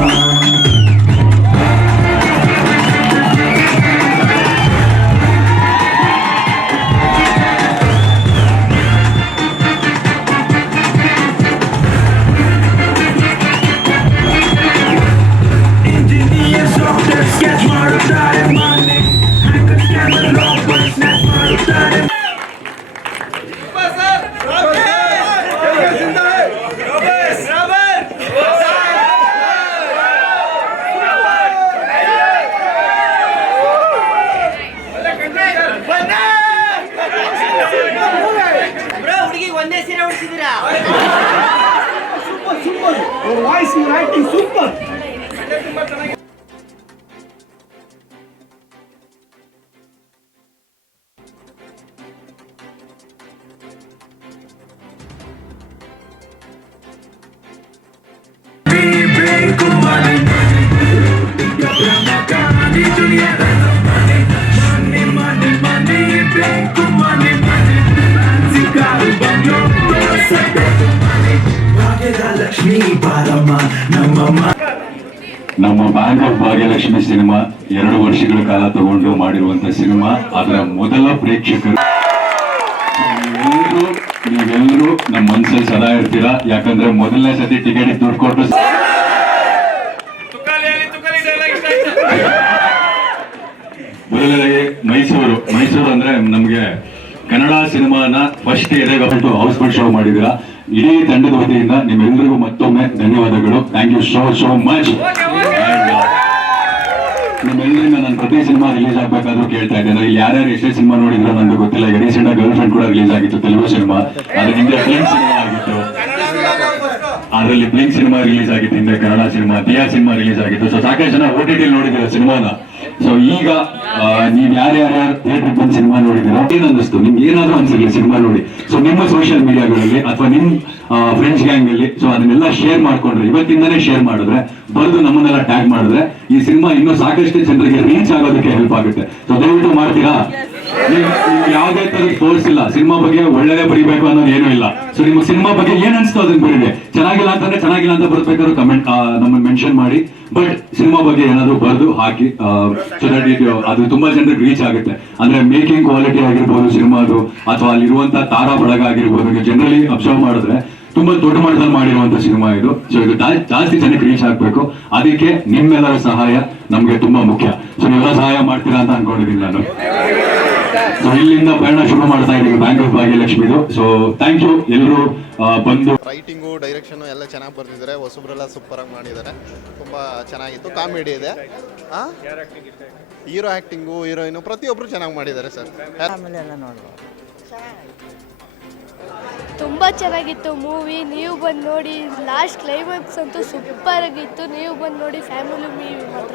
Bye. Voice acting super ಬೇಕು ಲಕ್ಷ್ಮೀ ಬಾರಮ್ಮ ನಮ್ಮ ನಮ್ಮ ಬ್ಯಾಂಕ್ ಆಫ್ ಭಾಗ್ಯಲಕ್ಷ್ಮಿ ಸಿನಿಮಾ ಎರಡು ವರ್ಷಗಳ ಕಾಲ ತಗೊಂಡು ಮಾಡಿರುವಂತ ಸಿನಿಮಾ. ಅದರ ಮೊದಲ ಪ್ರೇಕ್ಷಕರು ನೀವೆಲ್ಲರೂ ನೀವೆಲ್ಲರೂ ನಮ್ಮ ಮನಸ್ಸಲ್ಲಿ ಸದಾ ಇರ್ತೀರಾ? ಯಾಕಂದ್ರೆ ಮೊದಲನೇ ಸತಿ ಟಿಕೆಟ್ ದುಡ್ಡು ಕೊಟ್ಟು ಮೊದಲನೇದಾಗಿ ಮೈಸೂರು. ಮೈಸೂರು ಅಂದ್ರೆ ನಮ್ಗೆ ಕನ್ನಡ ಸಿನಿಮಾನ ಫಸ್ಟ್ ಎದೆಗಬಿಟ್ಟು ಹೌಸ್ಫುಲ್ ಶೋ ಮಾಡಿದಿರಾ ಇಡೀ ತಂಡದ ವತಿಯಿಂದ ನಿಮ್ಮೆಲ್ಲರಿಗೂ ಮತ್ತೊಮ್ಮೆ ಧನ್ಯವಾದಗಳು. Thank you so so much ನಿಮ್ಮೆಲ್ಲರಿಂದ ನಾನು ಪ್ರತಿ ಸಿನಿಮಾ ರಿಲೀಸ್ ಆಗ್ಬೇಕಾದ್ರೂ ಕೇಳ್ತಾ ಇದ್ದೇನೆ. ಇಲ್ಲಿ ಯಾರ್ಯಾರು ಎಷ್ಟೇ ಸಿನಿಮಾ ನೋಡಿದ್ರು ನನಗೆ ಗೊತ್ತಿಲ್ಲ. ಈಗ ರೀಸೆಂಟ್ ಗರ್ಲ್ ಫ್ರೆಂಡ್ ಕೂಡ ರಿಲೀಸ್ ಆಗಿತ್ತು ತೆಲುಗು ಸಿನಿಮಾ. ಅದು ಹಿಂದೆ ಫಿಲ್ಮ್ ಸಿನಿಮಾ ಆಗಿತ್ತು. ಅದರಲ್ಲಿ ಬ್ಲಿಂಕ್ ಸಿನಿಮಾ ರಿಲೀಸ್ ಆಗಿತ್ತು ಹಿಂದೆ Kannada cinema Dia cinema release ಆಗಿತ್ತು. ಸೊ ಸಾಕಷ್ಟು ಜನ ಓ ಟಿ ಟಿ ಸಿನಿಮಾನ? ಸೊ ಈಗ ನೀವ್ ಯಾರ್ಯಾರು ಥಿಯೇಟರ್ ಬಂದು ಸಿನಿಮಾ ನೋಡಿದಿರೋ ಏನ್ ಅನ್ನಿಸ್ತು ನಿಮ್ಗೆ ಏನಾದ್ರೂ ಅನ್ಸಿರ್ಲಿ ಸಿನಿಮಾ ನೋಡಿ. ಸೊ ನಿಮ್ಮ ಸೋಷಿಯಲ್ ಮೀಡಿಯಾಗಳಲ್ಲಿ ಅಥವಾ ನಿಮ್ ಫ್ರೆಂಡ್ಸ್ ಗ್ಯಾಂಗ್ ಅಲ್ಲಿ ಸೊ ಅದನ್ನೆಲ್ಲ ಶೇರ್ ಮಾಡ್ಕೊಂಡ್ರೆ ಇವತ್ತಿಂದಾನೇ ಶೇರ್ ಮಾಡಿದ್ರೆ ಬರೆದು ನಮ್ಮನ್ನೆಲ್ಲ ಟ್ಯಾಗ್ ಮಾಡಿದ್ರೆ ಈ ಸಿನಿಮಾ ಇನ್ನೂ ಸಾಕಷ್ಟು ಜನರಿಗೆ ರೀಚ್ ಆಗೋದಕ್ಕೆ ಹೆಲ್ಪ್ ಆಗುತ್ತೆ. ಸೊ ದಯವಿಟ್ಟು ಮಾಡ್ತೀರಾ? ಯಾವುದೇ ತರದ ಫೋರ್ಸ್ ಇಲ್ಲ. ಸಿನಿಮಾ ಬಗ್ಗೆ ಒಳ್ಳೆದೇ ಬರೀಬೇಕು ಅನ್ನೋದು ಏನೂ ಇಲ್ಲ. ಸೊ ನಿಮ್ಮ ಸಿನಿಮಾ ಬಗ್ಗೆ ಏನ್ ಅನ್ಸ್ತೋ ಅದನ್ನ ಬರೀರಿ ಚೆನ್ನಾಗಿಲ್ಲ ಅಂತಂದ್ರೆ ಚೆನ್ನಾಗಿಲ್ಲ ಅಂತ ಬರ್ಬೇಕಾದ್ರೆ ಕಮೆಂಟ್ ನಮ್ಮನ್ನ ಮೆನ್ಷನ್ ಮಾಡಿ. ಬಟ್ ಸಿನಿಮಾ ಬಗ್ಗೆ ಏನಾದ್ರು ಬರೆದು ಹಾಕಿ ಸೊ ಅದು ತುಂಬಾ ಜನರಿಗೆ ರೀಚ್ ಆಗುತ್ತೆ. ಅಂದ್ರೆ ಮೇಕಿಂಗ್ ಕ್ವಾಲಿಟಿ ಆಗಿರ್ಬೋದು ಸಿನಿಮಾದು, ಅಥವಾ ಅಲ್ಲಿರುವಂತ ತಾರಾ ಬಳಗ ಆಗಿರ್ಬೋದು ಜನರಲಿ ಅಬ್ಸರ್ವ್ ಮಾಡಿದ್ರೆ ತುಂಬಾ ದೊಡ್ಡ ಮಟ್ಟದಲ್ಲಿ ಮಾಡಿರುವಂತ ಸಿನಿಮಾ ಇದು. ಸೊ ಇದು ಜಾಸ್ತಿ ಜನಕ್ಕೆ ರೀಚ್ ಆಗ್ಬೇಕು. ಅದಕ್ಕೆ ನಿಮ್ಮೆಲ್ಲರ ಸಹಾಯ ನಮ್ಗೆ ತುಂಬಾ ಮುಖ್ಯ. ಸೊ ನೀವೆಲ್ಲ ಸಹಾಯ ಮಾಡ್ತೀರಾ ಅಂತ ಅನ್ಕೊಂಡಿದ್ದೀನಿ ನಾನು. ಇಲ್ಲಿಂದ ಪ್ರಯಾಣ ಶುರು ಮಾಡ್ತಾ ಇದ್ದೀವಿ ಬ್ಯಾಂಗ್ಳೂರ್ ಭಾಗ್ಯಲಕ್ಷ್ಮಿದು ಸೊ ಥ್ಯಾಂಕ್ ಯು ಎಲ್ಲರೂ ಬಂದು ರೈಟಿಂಗು ಡೈರೆಕ್ಷನ್ ಎಲ್ಲ ಚೆನ್ನಾಗಿ ಬರ್ತಿದ್ದಾರೆ ಹೊಸಬ್ರೆಲ್ಲ ಸೂಪರಾಗಿ ಮಾಡಿದ್ದಾರೆ. ತುಂಬ ಚೆನ್ನಾಗಿತ್ತು. ಕಾಮಿಡಿ ಇದೆ. ಹೀರೋ ಆ್ಯಕ್ಟಿಂಗು ಹೀರೋಯಿನು ಪ್ರತಿಯೊಬ್ಬರು ಚೆನ್ನಾಗಿ ಮಾಡಿದ್ದಾರೆ ಸರ್ ತುಂಬ ಚೆನ್ನಾಗಿತ್ತು ಮೂವಿ. ನೀವು ಬಂದು ನೋಡಿ ಲಾಸ್ಟ್ ಕ್ಲೈಮ್ಯಾಕ್ಸ್ ಅಂತೂ ಸೂಪರ್ ಆಗಿತ್ತು. ನೀವು ಬಂದು ನೋಡಿ ಫ್ಯಾಮಿಲಿ ಮೂವಿ ಮಾತ್ರ.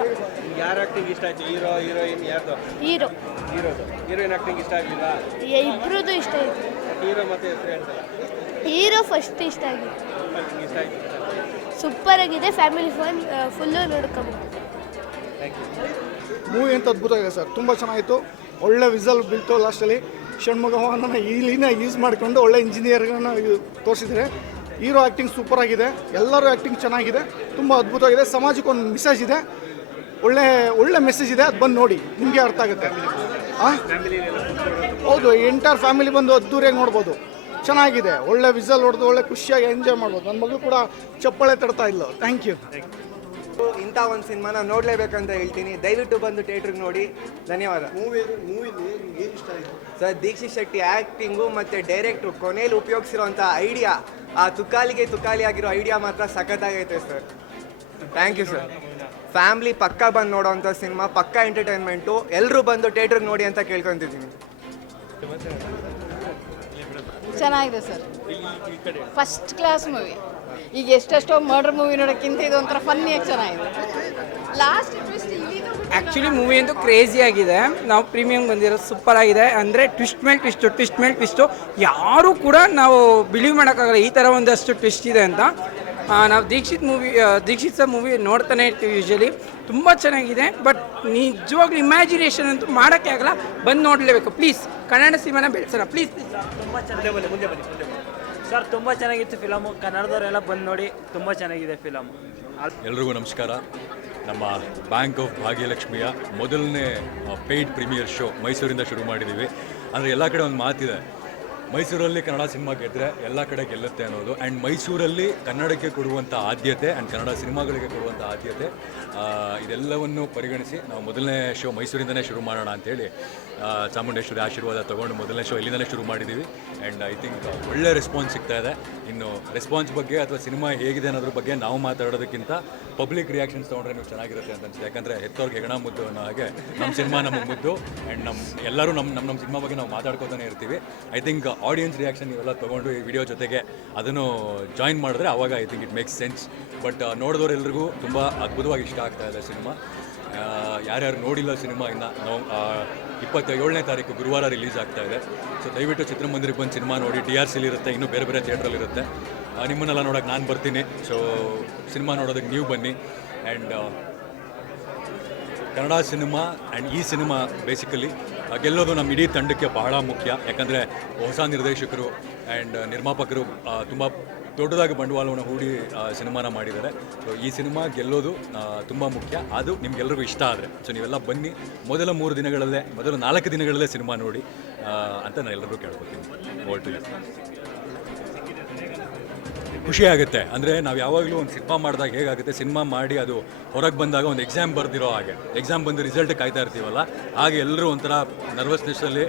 ಯಾರ ಆಕ್ಟಿಂಗ್ ಇಷ್ಟ ಆಯ್ತು? ಹೀರೋ ಹೀರೋಯಿನ್ ಯಾರ್ದು? ಹೀರೋ. ಹೀರೋದು. ಹೀರೋಯಿನ್ ಆಕ್ಟಿಂಗ್ ಇಷ್ಟ ಆಗಲಿಲ್ಲ ಇಬ್ರದ್ದು ಇಷ್ಟ ಆಯ್ತು. ಹೀರೋ ಮತ್ತೆ ಹೆಸರು ಹೇಳ್ತಾರೆ ಹೀರೋ ಫಸ್ಟ್ ಇಷ್ಟ ಆಗಿತ್ತು. ಇಷ್ಟ ಆಯ್ತು. ಸೂಪರ್ ಆಗಿದೆ. ಫ್ಯಾಮಿಲಿ ಫನ್ ಫುಲ್ಲು ಯು ಮೂವಿ ಅಂತ ಅದ್ಭುತ ಆಗಿದೆ ಸರ್. ತುಂಬ ಚೆನ್ನಾಗಿತ್ತು. ಒಳ್ಳೆ ವಿಸಲ್ ಬೀಳ್ತು ಲಾಸ್ಟಲ್ಲಿ ಷಣ್ಮುಖವನ್ನ ಇಲ್ಲಿನ ಯೂಸ್ ಮಾಡಿಕೊಂಡು ಒಳ್ಳೆ ಇಂಜಿನಿಯರ್ಗಳನ್ನ ತೋರಿಸಿದರೆ ಹೀರೋ ಆ್ಯಕ್ಟಿಂಗ್ ಸೂಪರ್ ಆಗಿದೆ. ಎಲ್ಲರೂ ಆ್ಯಕ್ಟಿಂಗ್ ಚೆನ್ನಾಗಿದೆ. ತುಂಬ ಅದ್ಭುತವಾಗಿದೆ. ಸಮಾಜಕ್ಕೆ ಒಂದು ಮೆಸೇಜ್ ಇದೆ. ಒಳ್ಳೆ ಒಳ್ಳೆ ಮೆಸೇಜ್ ಇದೆ. ಅದು ಬಂದು ನೋಡಿ. ನಿಮಗೆ ಅರ್ಥ ಆಗುತ್ತೆ? ಹೌದು ಎಂಟೈರ್ ಫ್ಯಾಮಿಲಿ ಬಂದು ಅದ್ದೂರಿಯಾಗಿ ನೋಡ್ಬೋದು. ಚೆನ್ನಾಗಿದೆ. ಒಳ್ಳೆ ವಿಸಲ್ ಹೊಡೆದು, ಒಳ್ಳೆ ಖುಷಿಯಾಗಿ ಎಂಜಾಯ್ ಮಾಡ್ಬೋದು. ನನ್ನ ಮಗಳು ಕೂಡ ಚಪ್ಪಾಳೆ ತಡ್ತಾ ಇಲ್ಲ. ಥ್ಯಾಂಕ್ ಯು ಇಂಥ ಒಂದು ಸಿನಿಮಾನ ನೋಡಲೇಬೇಕಂತ ಹೇಳ್ತೀನಿ. ದಯವಿಟ್ಟು ಬಂದು ಥಿಯೇಟ್ರಿಗೆ ನೋಡಿ. ಧನ್ಯವಾದ. ಸರ್ ದೀಕ್ಷಿತ್ ಶೆಟ್ಟಿ ಆ್ಯಕ್ಟಿಂಗು ಮತ್ತು ಡೈರೆಕ್ಟ್ರು ಕೊನೆಯಲ್ಲಿ ಉಪಯೋಗಿಸಿರೋಂಥ ಐಡಿಯಾ ಆ ತುಕಾಲಿಗೆ ತುಕಾಲಿ ಆಗಿರೋ ಐಡಿಯಾ ಮಾತ್ರ ಸಖತ್ತಾಗೈತೆ sir. Thank you sir family ಪಕ್ಕ ಬಂದು ನೋಡೋವಂಥ ಸಿನಿಮಾ ಪಕ್ಕ ಎಂಟರ್ಟೈನ್ಮೆಂಟು ಎಲ್ಲರೂ ಬಂದು ಥಿಯೇಟ್ರಿಗೆ ನೋಡಿ ಅಂತ ಕೇಳ್ಕೊತಿದ್ದೀನಿ. ಚೆನ್ನಾಗಿದೆ ಸರ್. ಫಸ್ಟ್ ಕ್ಲಾಸ್ ಮೂವಿ ಈಗ ಎಷ್ಟೆಷ್ಟೋ ಮರ್ಡರ್ ಮೂವಿ ನೋಡೋಕ್ಕಿಂತ ಇದು ಒಂಥರ ಫನ್ನಿಯಾಗಿ ಚೆನ್ನಾಗಿದೆ. ಲಾಸ್ಟ್ ಟ್ವಿಸ್ಟ್ ಆ್ಯಕ್ಚುಲಿ ಮೂವಿ ಅಂತೂ ಕ್ರೇಜಿ ಆಗಿದೆ. ನಾವು ಪ್ರೀಮಿಯಂ ಬಂದಿರೋ ಸೂಪರ್ ಆಗಿದೆ. ಅಂದರೆ ಟ್ವಿಸ್ಟ್ ಮೇಲೆ ಟ್ವಿಸ್ಟು ಟ್ವಿಸ್ಟ್ ಮೇಲೆ ಟ್ವಿಸ್ಟು ಯಾರೂ ಕೂಡ ನಾವು ಬಿಲೀವ್ ಮಾಡೋಕ್ಕಾಗಲ್ಲ ಈ ಥರ ಒಂದಷ್ಟು ಟ್ವಿಸ್ಟ್ ಇದೆ ಅಂತ. ಆ, ನಾವು Dikshit movie Dikshit sir movie ನೋಡ್ತಾನೆ ಇರ್ತೀವಿ ಯೂಶಲಿ ತುಂಬ ಚೆನ್ನಾಗಿದೆ ಬಟ್ ನಿಜವಾಗ್ಲೂ ಇಮ್ಯಾಜಿನೇಷನ್ ಅಂತೂ ಮಾಡೋಕ್ಕೆ ಆಗಲ್ಲ. ಬಂದು ನೋಡಲೇಬೇಕು. ಪ್ಲೀಸ್ ಕನ್ನಡ ಸಿನಿಮಾನ ಬೆಳೆಸೋಣ. ಪ್ಲೀಸ್ ತುಂಬ ಚೆನ್ನಾಗಿದೆ. ಸರ್ ತುಂಬ ಚೆನ್ನಾಗಿತ್ತು ಫಿಲಮು ಕನ್ನಡದವರೆಲ್ಲ ಬಂದು ನೋಡಿ ತುಂಬ ಚೆನ್ನಾಗಿದೆ ಫಿಲಮ್ ಎಲ್ರಿಗೂ ನಮಸ್ಕಾರ. ನಮ್ಮ ಬ್ಯಾಂಕ್ ಆಫ್ ಭಾಗ್ಯಲಕ್ಷ್ಮಿಯ ಮೊದಲನೇ ಪೇಯ್ಡ್ ಪ್ರೀಮಿಯರ್ ಶೋ ಮೈಸೂರಿಂದ ಶುರು ಮಾಡಿದ್ದೀವಿ ಅಂದರೆ ಎಲ್ಲ ಕಡೆ ಒಂದು ಮಾತಿದೆ. ಮೈಸೂರಲ್ಲಿ ಕನ್ನಡ ಸಿನಿಮಾ ಗೆದ್ದರೆ ಎಲ್ಲ ಕಡೆ ಗೆಲ್ಲುತ್ತೆ ಅನ್ನೋದು. ಆ್ಯಂಡ್ ಮೈಸೂರಲ್ಲಿ ಕನ್ನಡಕ್ಕೆ ಕೊಡುವಂಥ ಆದ್ಯತೆ ಆ್ಯಂಡ್ ಕನ್ನಡ ಸಿನಿಮಾಗಳಿಗೆ ಕೊಡುವಂಥ ಆದ್ಯತೆ ಇದೆಲ್ಲವನ್ನು ಪರಿಗಣಿಸಿ ನಾವು ಮೊದಲನೇ ಶೋ ಮೈಸೂರಿಂದನೇ ಶುರು ಮಾಡೋಣ ಅಂತೇಳಿ ಆ, ಚಾಮುಂಡೇಶ್ವರಿ ಆಶೀರ್ವಾದ ತೊಗೊಂಡು ಮೊದಲನೇ ಶೋ ಇಲ್ಲಿಂದಲೇ ಶುರು ಮಾಡಿದ್ದೀವಿ ಆ್ಯಂಡ್ ಐ ಥಿಂಕ್ ಒಳ್ಳೆ ರೆಸ್ಪಾನ್ಸ್ ಸಿಗ್ತಾ ಇದೆ. ಇನ್ನು ರೆಸ್ಪಾನ್ಸ್ ಬಗ್ಗೆ ಅಥವಾ ಸಿನಿಮಾ ಹೇಗಿದೆ ಅನ್ನೋದ್ರ ಬಗ್ಗೆ ನಾವು ಮಾತಾಡೋದಕ್ಕಿಂತ ಪಬ್ಲಿಕ್ ರಿಯಾಕ್ಷನ್ಸ್ ತೊಗೊಂಡ್ರೆ ನೀವು ಚೆನ್ನಾಗಿರುತ್ತೆ ಅಂತ ಅನ್ಸುತ್ತೆ. ಯಾಕಂದರೆ ಹೆತ್ತವ್ರಿಗೆ ಹೆಗಣ ಮುದ್ದು ಅನ್ನೋ ಹಾಗೆ ನಮ್ಮ ಸಿನಿಮಾ ನಮ್ಮ ಮುದ್ದು. ಆ್ಯಂಡ್ ನಮ್ಮ ಎಲ್ಲರೂ ನಮ್ಮ ನಮ್ಮ ನಮ್ಮ ಸಿನಿಮಾ ಬಗ್ಗೆ ನಾವು ಮಾತಾಡ್ಕೋತಾನೆ ಇರ್ತೀವಿ. ಐ ಥಿಂಕ್ ಆಡಿಯನ್ಸ್ ರಿಯಾಕ್ಷನ್ ಇವೆಲ್ಲ ತೊಗೊಂಡು ಈ ವಿಡಿಯೋ ಜೊತೆಗೆ ಅದನ್ನು ಜಾಯಿನ್ ಮಾಡಿದ್ರೆ ಆವಾಗ I think it makes sense but ನೋಡಿದವರೆಲ್ಲರಿಗೂ ತುಂಬ ಅದ್ಭುತವಾಗಿ ಇಷ್ಟ ಆಗ್ತಾ ಇದೆ ಸಿನಿಮಾ ಯಾರ್ಯಾರು ನೋಡಿಲ್ಲ ಸಿನಿಮಾ ಇನ್ನು, ನಾವು ಇಪ್ಪತ್ತ ಏಳನೇ ತಾರೀಕು ಗುರುವಾರ ರಿಲೀಸ್ ಆಗ್ತಾ ಇದೆ. ಸೊ ದಯವಿಟ್ಟು ಚಿತ್ರಮಂದಿರಕ್ಕೆ ಬಂದು ಸಿನಿಮಾ ನೋಡಿ. ಡಿ ಆರ್ ಸಿಲಿ ಇರುತ್ತೆ, ಇನ್ನೂ ಬೇರೆ ಬೇರೆ ಥಿಯೇಟ್ರಲ್ಲಿ ಇರುತ್ತೆ. ನಿಮ್ಮನ್ನೆಲ್ಲ ನೋಡೋಕೆ ನಾನು ಬರ್ತೀನಿ. ಸೊ ಸಿನಿಮಾ ನೋಡೋದಕ್ಕೆ ನೀವು ಬನ್ನಿ. ಆ್ಯಂಡ್ ಕನ್ನಡ ಸಿನಿಮಾ ಆ್ಯಂಡ್ ಈ ಸಿನಿಮಾ ಬೇಸಿಕಲಿ ಗೆಲ್ಲೋದು ನಮ್ಮ ಇಡೀ ತಂಡಕ್ಕೆ ಬಹಳ ಮುಖ್ಯ. ಯಾಕಂದರೆ ಹೊಸ ನಿರ್ದೇಶಕರು ಆ್ಯಂಡ್ ನಿರ್ಮಾಪಕರು ತುಂಬ ದೊಡ್ಡದಾಗಿ ಬಂಡವಾಳವನ್ನು ಹೂಡಿ ಸಿನಿಮಾನ ಮಾಡಿದ್ದಾರೆ. ಸೊ ಈ ಸಿನಿಮಾ ಗೆಲ್ಲೋದು ತುಂಬ ಮುಖ್ಯ. ಅದು ನಿಮಗೆಲ್ಲರಿಗೂ ಇಷ್ಟ ಆದರೆ. ಸೊ ನೀವೆಲ್ಲ ಬನ್ನಿ. ಮೊದಲ ಮೂರು ದಿನಗಳಲ್ಲೇ, ಮೊದಲ ನಾಲ್ಕು ದಿನಗಳಲ್ಲೇ ಸಿನಿಮಾ ನೋಡಿ ಅಂತ ನಾನು ಎಲ್ಲರಿಗೂ ಕೇಳ್ಕೊತೀನಿ. ಓಲ್ಟು ಖುಷಿ ಆಗುತ್ತೆ. ಅಂದರೆ ನಾವು ಯಾವಾಗಲೂ ಒಂದು ಸಿನಿಮಾ ಮಾಡಿದಾಗ ಹೇಗಾಗುತ್ತೆ? ಸಿನಿಮಾ ಮಾಡಿ ಅದು ಹೊರಗೆ ಬಂದಾಗ ಒಂದು ಎಕ್ಸಾಮ್ ಬರೆದಿರೋ ಹಾಗೆ. ಎಕ್ಸಾಮ್ ಬಂದು ರಿಸಲ್ಟ್ ಕಾಯ್ತಾ ಇರ್ತೀವಲ್ಲ? ಹಾಗೆ ಎಲ್ಲರೂ ಒಂಥರ ನರ್ವಸ್ನೆಸ್ಸಲ್ಲಿ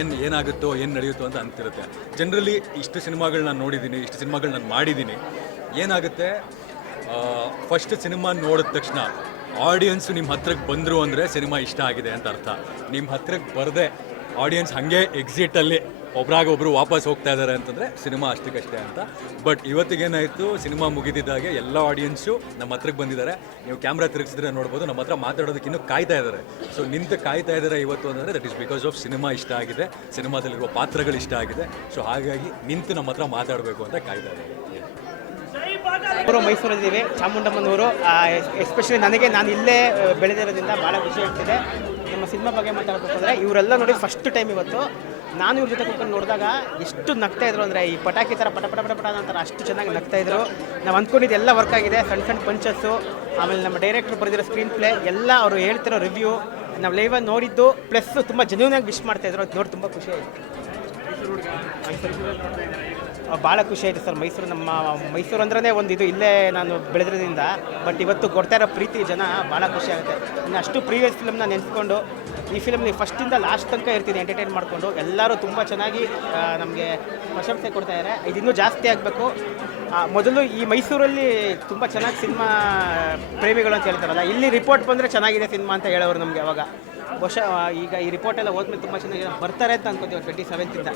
ಏನು ಏನಾಗುತ್ತೋ, ಏನು ನಡೆಯುತ್ತೋ ಅಂತ ಅಂತಿರುತ್ತೆ. ಜನರಲಿ ಇಷ್ಟು ಸಿನಿಮಾಗಳು ನಾನು ನೋಡಿದ್ದೀನಿ, ಇಷ್ಟು ಸಿನಿಮಾಗಳು ನಾನು ಮಾಡಿದ್ದೀನಿ. ಏನಾಗುತ್ತೆ? ಫಸ್ಟ್ ಸಿನಿಮಾ ನೋಡಿದ ತಕ್ಷಣ ಆಡಿಯನ್ಸು ನಿಮ್ಮ ಹತ್ರಕ್ಕೆ ಬಂದರು ಅಂದರೆ ಸಿನಿಮಾ ಇಷ್ಟ ಆಗಿದೆ ಅಂತ ಅರ್ಥ. ನಿಮ್ಮ ಹತ್ರಕ್ಕೆ ಬರದೆ ಆಡಿಯನ್ಸ್ ಹಾಗೆ ಎಕ್ಸಿಟಲ್ಲಿ ಒಬ್ರಾಗ ಒಬ್ರು ವಾಪಸ್ ಹೋಗ್ತಾ ಇದ್ದಾರೆ ಅಂತಂದರೆ ಸಿನಿಮಾ ಅಷ್ಟಕ್ಕಷ್ಟೇ ಅಂತ. ಬಟ್ ಇವತ್ತಿಗೇನಾಯಿತು ಸಿನಿಮಾ ಮುಗಿದಿದ್ದಾಗೆ ಎಲ್ಲ ಆಡಿಯನ್ಸು ನಮ್ಮ ಹತ್ರಕ್ಕೆ ಬಂದಿದ್ದಾರೆ. ನೀವು ಕ್ಯಾಮ್ರಾ ತಿರುಗಿಸಿದ್ರೆ ನೋಡ್ಬೋದು, ನಮ್ಮ ಹತ್ರ ಮಾತಾಡೋದಕ್ಕೆ ಇನ್ನೂ ಕಾಯ್ತಾ ಇದ್ದಾರೆ ಸೊ ನಿಂತು ಕಾಯ್ತಾ ಇದ್ದಾರೆ ಇವತ್ತು ಅಂದರೆ that is because of cinema ಇಷ್ಟ ಆಗಿದೆ. ಸಿನಿಮಾದಲ್ಲಿರುವ ಪಾತ್ರಗಳು ಇಷ್ಟ ಆಗಿದೆ. ಸೊ ಹಾಗಾಗಿ ನಿಂತು ನಮ್ಮ ಹತ್ರ ಮಾತಾಡಬೇಕು ಅಂತ ಕಾಯ್ತಾ ಇದ್ದಾರೆ. ಅವರು ಮೈಸೂರಲ್ಲಿದ್ದೀವಿ ಚಾಮುಂಡಮ್ಮನವರು ಎಸ್ಪೆಷಲಿ ನನಗೆ, ನಾನು ಇಲ್ಲೇ ಬೆಳೆದಿರೋದ್ರಿಂದ ಭಾಳ ಖುಷಿ ಆಗ್ತಿದೆ. ನಮ್ಮ ಸಿನಿಮಾ ಬಗ್ಗೆ ಮಾತಾಡಬೇಕು ಅಂದರೆ ಇವರೆಲ್ಲ ನೋಡಿ ಫಸ್ಟ್ ಟೈಮ್ ಇವತ್ತು. ನಾನು ಇವ್ರ ಜೊತೆ ಕುತ್ಕೊಂಡು ನೋಡಿದಾಗ ಎಷ್ಟು ನಗ್ತಾ ಇದ್ರು ಅಂದರೆ ಈ ಪಟಾಕಿ ಥರ ಪಟ ಪಟ ಪಟ ಪಟ ಅಂತಾರೆ. ಅಷ್ಟು ಚೆನ್ನಾಗಿ ನಗ್ತಾ ಇದ್ರು. ನಾವು ಅಂದ್ಕೊಂಡಿದ್ದು ಎಲ್ಲ ವರ್ಕ್ ಆಗಿದೆ. ಸಣ್ಣ ಸಣ್ಣ ಪಂಚಸ್ಸು ಆಮೇಲೆ ನಮ್ಮ ಡೈರೆಕ್ಟ್ರು ಬರೆದಿರೋ ಸ್ಕ್ರೀನ್ ಪ್ಲೇ ಎಲ್ಲ ಅವರು ಹೇಳ್ತಿರೋ ರಿವ್ಯೂ ನಾವು ಲೈವಾಗಿ ನೋಡಿದ್ದು ಪ್ಲಸ್ ತುಂಬ ಜೆನ್ಯೂನಾಗಿ ವಿಶ್ ಮಾಡ್ತಾ ಇದ್ರು ಅದು ನೋಡಿ ತುಂಬ ಖುಷಿ ಆಯಿತು. ಭಾಳ ಖುಷಿ ಆಯಿತು ಸರ್. ಮೈಸೂರು ನಮ್ಮ, ಮೈಸೂರು ಅಂದ್ರೆ ಒಂದು ಇದು ಇಲ್ಲೇ ನಾನು ಬೆಳೆದ್ರಿಂದ, ಬಟ್ ಇವತ್ತು ಕೊಡ್ತಾ ಇರೋ ಪ್ರೀತಿ ಜನ ಭಾಳ ಖುಷಿ ಆಗುತ್ತೆ. ಇನ್ನು ಅಷ್ಟು ಪ್ರೀವಿಯಸ್ ಫಿಲಮ್ನ ನೆನೆಸ್ಕೊಂಡು, ಈ ಫಿಲಮ್ನ ಫಸ್ಟಿಂದ ಲಾಸ್ಟ್ ತನಕ ಇರ್ತೀನಿ ಎಂಟರ್ಟೈನ್ ಮಾಡಿಕೊಂಡು, ಎಲ್ಲರೂ ತುಂಬ ಚೆನ್ನಾಗಿ ನಮಗೆ ಪ್ರಶಂಸೆ ಕೊಡ್ತಾ ಇದ್ದಾರೆ ಇದು ಇನ್ನೂ ಜಾಸ್ತಿ ಆಗಬೇಕು. ಮೊದಲು ಈ ಮೈಸೂರಲ್ಲಿ ತುಂಬ ಚೆನ್ನಾಗಿ ಸಿನಿಮಾ ಪ್ರೇಮಿಗಳು ಅಂತ ಹೇಳ್ತಾರಲ್ಲ, ಇಲ್ಲಿ ರಿಪೋರ್ಟ್ ಬಂದರೆ ಚೆನ್ನಾಗಿದೆ ಸಿನಿಮಾ ಅಂತ ಹೇಳೋರು ನಮಗೆ ಅವಾಗ. ಬಹುಶಃ ಈಗ ಈ ರಿಪೋರ್ಟ್ ಎಲ್ಲ ಹೋದ್ಮೇಲೆ ತುಂಬ ಚೆನ್ನಾಗಿ ಬರ್ತಾರೆ ಅಂತ ಅನ್ಕೋತೀವಿ twenty ಸೆವೆಂತಿಂದ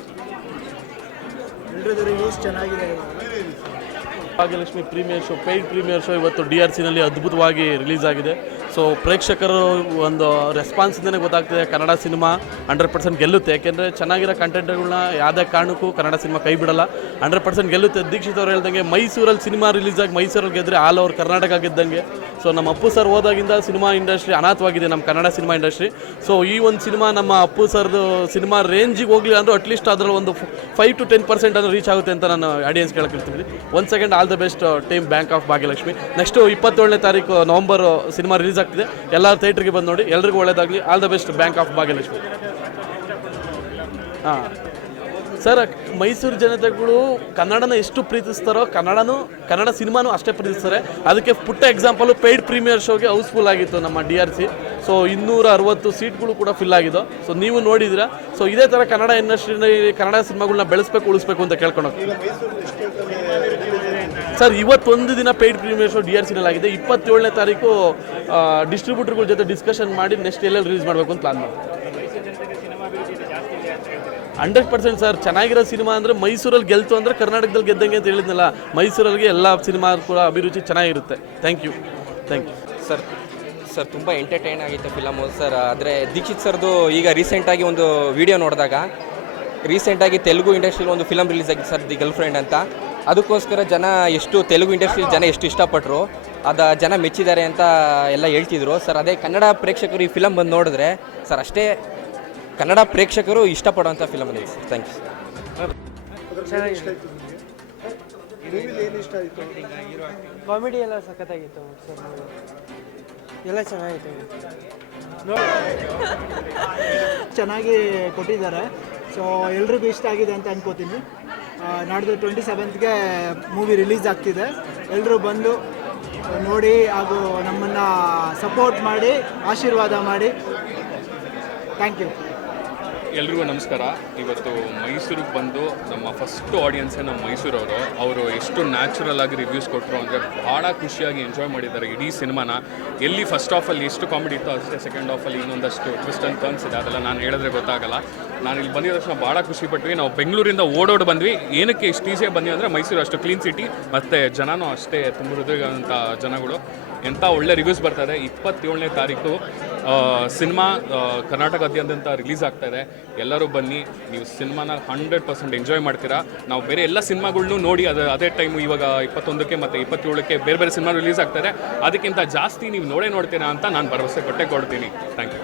Bhagyalakshmi premiere show paid premiere show ಇವತ್ತು ಡಿ ಆರ್ ಸಿನಲ್ಲಿ ಅದ್ಭುತವಾಗಿ ರಿಲೀಸ್ ಆಗಿದೆ. ಸೊ ಪ್ರೇಕ್ಷಕರು ಒಂದು ರೆಸ್ಪಾನ್ಸಿಂದನೇ ಗೊತ್ತಾಗ್ತಿದೆ ಕನ್ನಡ ಸಿನಿಮಾ ಹಂಡ್ರೆಡ್ ಪರ್ಸೆಂಟ್ ಗೆಲ್ಲುತ್ತೆ. ಯಾಕೆಂದರೆ ಚೆನ್ನಾಗಿರೋ ಕಂಟೆಂಟ್ಗಳನ್ನ ಯಾವುದೇ ಕಾರಣಕ್ಕೂ ಕನ್ನಡ ಸಿನಿಮಾ ಕೈ ಬಿಡಲ್ಲ. Hundred percent ಗೆಲ್ಲುತ್ತೆ. ದೀಕ್ಷಿತ್ ಅವ್ರು ಹೇಳ್ದಂಗೆ ಮೈಸೂರಲ್ಲಿ ಸಿನಿಮಾ ರಿಲೀಸ್ ಆಗಿ ಮೈಸೂರಲ್ಲಿ ಗೆದ್ದರೆ ಆಲ್ ಓವರ್ ಕರ್ನಾಟಕ ಗೆದ್ದಂಗೆ. ಸೊ ನಮ್ಮ ಅಪ್ಪು ಸರ್ ಹೋದಾಗಿಂದ ಸಿನಿಮಾ ಇಂಡಸ್ಟ್ರಿ ಅನಾಥವಾಗಿದೆ ನಮ್ಮ ಕನ್ನಡ ಸಿನಿಮಾ ಇಂಡಸ್ಟ್ರಿ ಸೊ ಈ ಒಂದು ಸಿನಿಮಾ ನಮ್ಮ ಅಪ್ಪು ಸರ್ದು ಸಿನಿಮಾ ರೇಂಜಿಗೆ ಹೋಗಲಿಲ್ಲ ಅಂದರೂ ಅಟ್ಲೀಸ್ಟ್ ಅದರಲ್ಲಿ ಒಂದು ಫೈವ್ ಟು ಟೆನ್ ಪರ್ಸೆಂಟ್ ಅಂದರೆ ರೀಚ್ ಆಗುತ್ತೆ ಅಂತ ನಾನು ಆಡಿಯನ್ಸ್ ಕೇಳ್ಕೊಳ್ತೀನಿ one second all the best team bank of Bhagyalakshmi next ಇಪ್ಪತ್ತೇಳನೇ ತಾರೀಕು ನವಂಬರ್ ಸಿನಿಮಾ ರಿಲೀಸ್ ಆಗ್ತಿದೆ. ಎಲ್ಲ ಥಿಯೇಟ್ರಿಗೆ ಬಂದು ನೋಡಿ. ಎಲ್ರಿಗೂ ಒಳ್ಳೇದಾಗಲಿ. All the best bank of Bhagyalakshmi ಹಾಂ. ಸರ್ ಮೈಸೂರು ಜನತೆಗಳು ಕನ್ನಡನ ಎಷ್ಟು ಪ್ರೀತಿಸ್ತಾರೋ, ಕನ್ನಡನೂ, ಕನ್ನಡ ಸಿನಿಮಾನೂ ಅಷ್ಟೇ ಪ್ರೀತಿಸ್ತಾರೆ. ಅದಕ್ಕೆ ಪುಟ್ಟ ಎಕ್ಸಾಂಪಲು ಪೇಯ್ಡ್ ಪ್ರೀಮಿಯರ್ ಶೋಗೆ ಹೌಸ್ಫುಲ್ ಆಗಿತ್ತು ನಮ್ಮ ಡಿ ಆರ್ ಸಿ ಸೊ ಇನ್ನೂರ ಅರವತ್ತು ಸೀಟ್ಗಳು ಕೂಡ ಫಿಲ್ ಆಗಿದ್ದು ಸೊ ನೀವು ನೋಡಿದಿರ ಸೊ ಇದೇ ಥರ ಕನ್ನಡ ಇಂಡಸ್ಟ್ರಿನಲ್ಲಿ ಕನ್ನಡ ಸಿನಿಮಾಗಳನ್ನ ಬೆಳೆಸ್ಬೇಕು, ಉಳಿಸ್ಬೇಕು ಅಂತ ಕೇಳ್ಕೊಂಡು ಸರ್, ಇವತ್ತೊಂದು ದಿನ paid premiere show D R ಸಿನಲ್ಲಿ ಆಗಿದೆ. ಇಪ್ಪತ್ತೇಳನೇ ತಾರೀಕು ಡಿಸ್ಟ್ರಿಬ್ಯೂಟರ್ಗಳ ಜೊತೆ ಡಿಸ್ಕಷನ್ ಮಾಡಿ ನೆಕ್ಸ್ಟ್ ಎಲ್ಲೆಲ್ಲಿ ರಿಲೀಸ್ ಮಾಡಬೇಕು ಅಂತ ಪ್ಲಾನ್ ಮಾಡ್ತೀವಿ ಹಂಡ್ರೆಡ್ ಪರ್ಸೆಂಟ್ ಸರ್, ಚೆನ್ನಾಗಿರೋ ಸಿನಿಮಾ ಅಂದರೆ ಮೈಸೂರಲ್ಲಿ ಗೆಲ್ತು ಅಂದರೆ ಕರ್ನಾಟಕದಲ್ಲಿ ಗೆದ್ದಂಗೆ ಅಂತ ಹೇಳಿದ್ನಲ್ಲ ಮೈಸೂರಲ್ಲಿ ಎಲ್ಲ ಸಿನಿಮಾ ಕೂಡ ಅಭಿರುಚಿ ಚೆನ್ನಾಗಿರುತ್ತೆ. Thank you thank you sir sir, ತುಂಬ ಎಂಟರ್ಟೈನ್ ಆಗಿತ್ತು ಫಿಲಮು ಸರ್. ಆದರೆ ದೀಕ್ಷಿತ್ ಸರ್ದು ಈಗ ರೀಸೆಂಟಾಗಿ ಒಂದು ವಿಡಿಯೋ ನೋಡಿದಾಗ ರೀಸೆಂಟಾಗಿ ತೆಲುಗು ಇಂಡಸ್ಟ್ರಿಯಲ್ಲಿ ಒಂದು ಫಿಲಮ್ ರಿಲೀಸ್ ಆಗಿತ್ತು ಸರ್ ದಿ ಗರ್ಲ್ ಫ್ರೆಂಡ್ ಅಂತ. ಅದಕ್ಕೋಸ್ಕರ ಜನ ಎಷ್ಟು ತೆಲುಗು ಇಂಡಸ್ಟ್ರಿ ಜನ ಎಷ್ಟು ಇಷ್ಟಪಟ್ಟರು ಅದ ಜನ ಮೆಚ್ಚಿದ್ದಾರೆ ಅಂತ ಎಲ್ಲ ಹೇಳ್ತಿದ್ರು. ಸರ್ ಅದೇ ಕನ್ನಡ ಪ್ರೇಕ್ಷಕರು ಈ ಫಿಲಮ್ ಬಂದು ನೋಡಿದ್ರೆ ಸರ್ ಅಷ್ಟೇ ಕನ್ನಡ ಪ್ರೇಕ್ಷಕರು ಇಷ್ಟಪಡುವಂಥ ಫಿಲಮ್ ಇದೆ ಸರ್ ಥ್ಯಾಂಕ್ ಯು ಕಾಮಿಡಿ ಎಲ್ಲ ಸಖತ್ತಾಗಿತ್ತು ಸರ್ ಎಲ್ಲ ಚೆನ್ನಾಗಿತ್ತು. ಚೆನ್ನಾಗಿ ಕೊಟ್ಟಿದ್ದಾರೆ. ಸೊ ಎಲ್ರಿಗೂ ಇಷ್ಟ ಆಗಿದೆ ಅಂತ ಅನ್ಕೋತೀನಿ. ನಾಡ್ದು ಟ್ವೆಂಟಿ ಸೆವೆಂತ್ಗೆ ಮೂವಿ ರಿಲೀಸ್ ಆಗ್ತಿದೆ. ಎಲ್ಲರೂ ಬಂದು ನೋಡಿ ಹಾಗೂ ನಮ್ಮನ್ನು ಸಪೋರ್ಟ್ ಮಾಡಿ, ಆಶೀರ್ವಾದ ಮಾಡಿ. ಥ್ಯಾಂಕ್ ಯು ಎಲ್ರಿಗೂ ನಮಸ್ಕಾರ. ಇವತ್ತು ಮೈಸೂರಿಗೆ ಬಂದು ನಮ್ಮ ಫಸ್ಟ್ ಆಡಿಯನ್ಸೇ ನಮ್ಮ ಮೈಸೂರವರು. ಅವರು ಎಷ್ಟು ನ್ಯಾಚುರಲ್ ಆಗಿ ರಿವ್ಯೂಸ್ ಕೊಟ್ಟರು ಅಂದರೆ ಭಾಳ ಖುಷಿಯಾಗಿ ಎಂಜಾಯ್ ಮಾಡಿದ್ದಾರೆ ಇಡೀ ಸಿನಿಮಾನ. ಎಲ್ಲಿ ಫಸ್ಟ್ ಆಫಲ್ಲಿ ಎಷ್ಟು ಕಾಮಿಡಿ ಇತ್ತು ಅಷ್ಟೇ ಸೆಕೆಂಡ್ ಆಫಲ್ಲಿ ಇನ್ನೊಂದಷ್ಟು ಟ್ವಿಸ್ಟ್ ಅಂತ ಟರ್ನ್ಸ್ ಇದೆ. ಅದೆಲ್ಲ ನಾನು ಹೇಳಿದ್ರೆ ಗೊತ್ತಾಗಲ್ಲ. ನಾನು ಇಲ್ಲಿ ಬಂದಿದ್ದ ತಕ್ಷಣ ಭಾಳ ಖುಷಿ ಪಟ್ವಿ. ನಾವು ಬೆಂಗಳೂರಿಂದ ಓಡೋಡಿ ಬಂದ್ವಿ. ಏನಕ್ಕೆ ಇಷ್ಟು ಈಸಿಯಾಗಿ ಬಂದ್ವಿ ಅಂದರೆ ಮೈಸೂರು ಅಷ್ಟು ಕ್ಲೀನ್ ಸಿಟಿ ಮತ್ತು ಜನನೂ ಅಷ್ಟೇ ತುಂಬ ಹೃದಯವಂತ ಜನಗಳು. ಎಂಥ ಒಳ್ಳೆ ರಿವ್ಯೂಸ್ ಬರ್ತಾರೆ ಇಪ್ಪತ್ತೇಳನೇ ತಾರೀಕು ಸಿನಿಮಾ ಕರ್ನಾಟಕದಾದ್ಯಂತ ರಿಲೀಸ್ ಆಗ್ತಾ ಇದೆ. ಎಲ್ಲರೂ ಬನ್ನಿ. ನೀವು ಸಿನಿಮಾನ ಹಂಡ್ರೆಡ್ ಪರ್ಸೆಂಟ್ ಎಂಜಾಯ್ ಮಾಡ್ತೀರಾ. ನಾವು ಬೇರೆ ಎಲ್ಲ ಸಿನಿಮಾಗಳನ್ನು ನೋಡಿ ಅದು, ಅದೇ ಟೈಮು ಇವಾಗ ಇಪ್ಪತ್ತೊಂದಕ್ಕೆ ಮತ್ತು ಇಪ್ಪತ್ತೇಳಕ್ಕೆ ಬೇರೆ ಬೇರೆ ಸಿನಿಮಾ ರಿಲೀಸ್ ಆಗ್ತಾರೆ ಅದಕ್ಕಿಂತ ಜಾಸ್ತಿ ನೀವು ನೋಡೇ ನೋಡ್ತೀರಾ ಅಂತ ನಾನು ಭರವಸೆ ಕೊಟ್ಟೆ ಕೊಡ್ತೀನಿ. Thank you